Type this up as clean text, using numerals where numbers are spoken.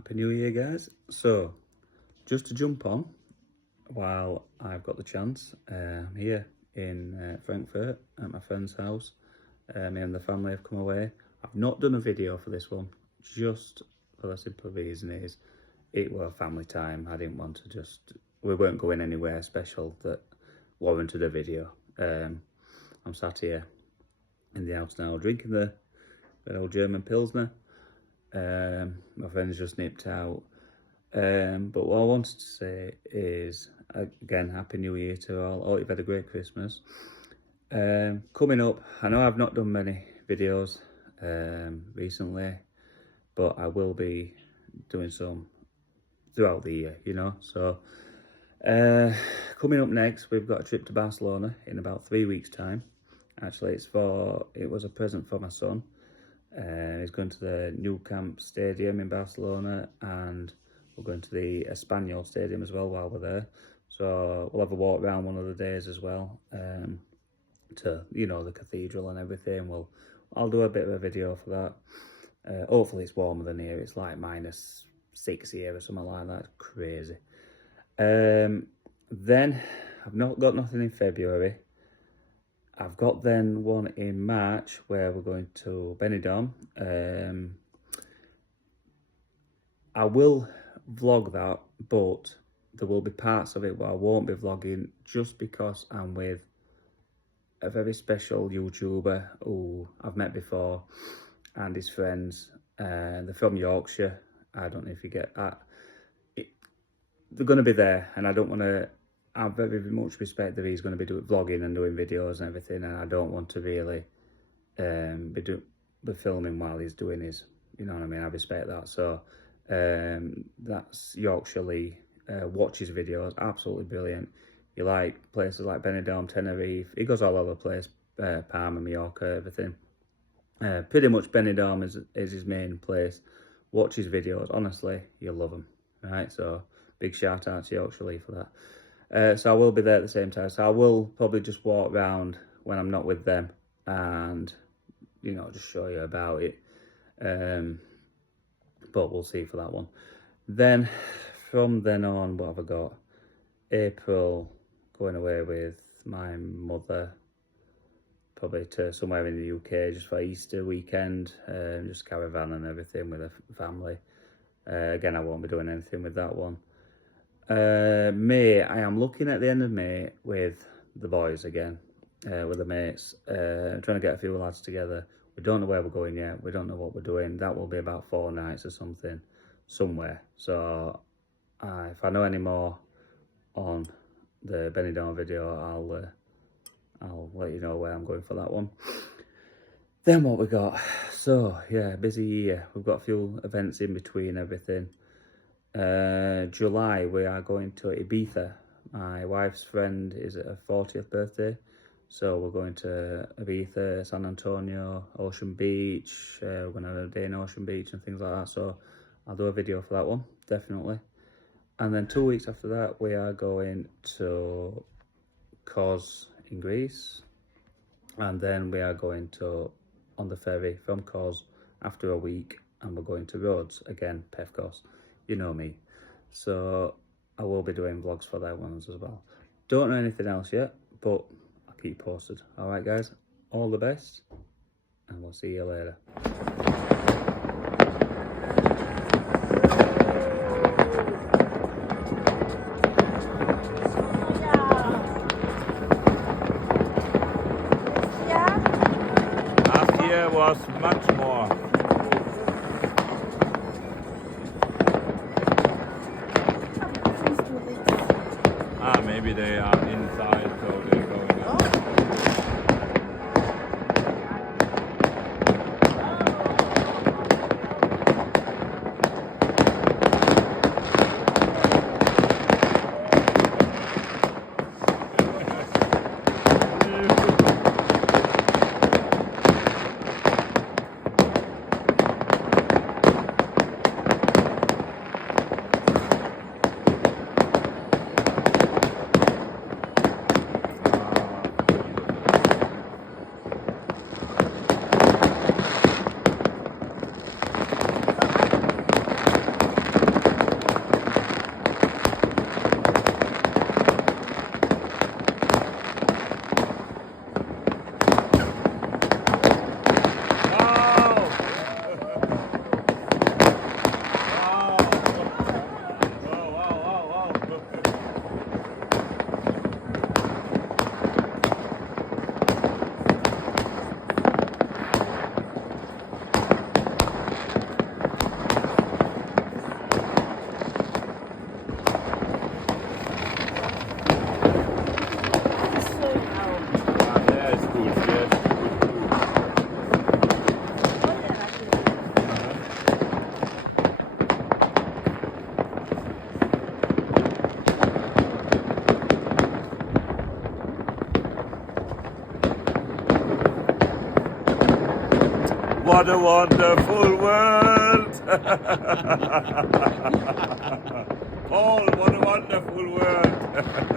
Happy New Year, guys. So, just to jump on, while I've got the chance, I'm here in Frankfurt at my friend's house. Me and the family have come away. I've not done a video for this one, just for the simple reason is, it was family time. I didn't want to we weren't going anywhere special that warranted a video. I'm sat here in the house now, drinking the old German Pilsner. My friend's just nipped out. But what I wanted to say is, again, Happy New Year to all. Hope you've had a great Christmas. Coming up, I know I've not done many videos recently, but I will be doing some throughout the year, you know. So, coming up next, we've got a trip to Barcelona in about 3 weeks' time. Actually, it was a present for my son. He's going to the Nou Camp Stadium in Barcelona, and we're going to the Espanyol Stadium as well while we're there. So we'll have a walk around one of the days as well, to, you know, the cathedral and everything. I'll do a bit of a video for that. Hopefully it's warmer than here. It's like -6 here or something like that. Crazy. Then I've not got nothing in February. I've got then one in March where we're going to Benidorm. I will vlog that, but there will be parts of it where I won't be vlogging, just because I'm with a very special YouTuber who I've met before and his friends. They're from Yorkshire. I don't know if you get that. They're going to be there, and I don't want to. I have very much respect that he's going to be vlogging and doing videos and everything, and I don't want to really be filming while he's doing his, you know what I mean. I respect that. So that's Yorkshire Lee. Watch his videos, absolutely brilliant. You like places like Benidorm, Tenerife. He goes all over the place, Palma, Mallorca, everything. Pretty much Benidorm is his main place. Watch his videos, honestly, you'll love them. Right, so big shout out to Yorkshire Lee for that. So I will be there at the same time. So I will probably just walk around when I'm not with them and, you know, just show you about it. But we'll see for that one. Then, from then on, what have I got? April, going away with my mother, probably to somewhere in the UK, just for Easter weekend, just caravan and everything with the family. Again, I won't be doing anything with that one. May, I am looking at the end of May with the boys again, with the mates, trying to get a few lads together. We don't know where we're going yet. We don't know what we're doing. That will be about 4 nights or something, somewhere. So if I know any more on the Benidorm video, I'll let you know where I'm going for that one. Then what we got? So yeah, busy year. We've got a few events in between everything. July, we are going to Ibiza. My wife's friend is at her 40th birthday, so we're going to Ibiza, San Antonio, Ocean Beach. We're going to have a day in Ocean Beach and things like that, so I'll do a video for that one, definitely. And then 2 weeks after that, we are going to Kos in Greece, and then we are going on the ferry from Kos after a week, and we're going to Rhodes again, Pefkos. You know me, so I will be doing vlogs for that ones as well. Don't know anything else yet, but I'll keep you posted. All right, guys, all the best, and we'll see you later. Last year was much more. Maybe they are inside, so they're going out. what a wonderful world. Paul, what a wonderful world.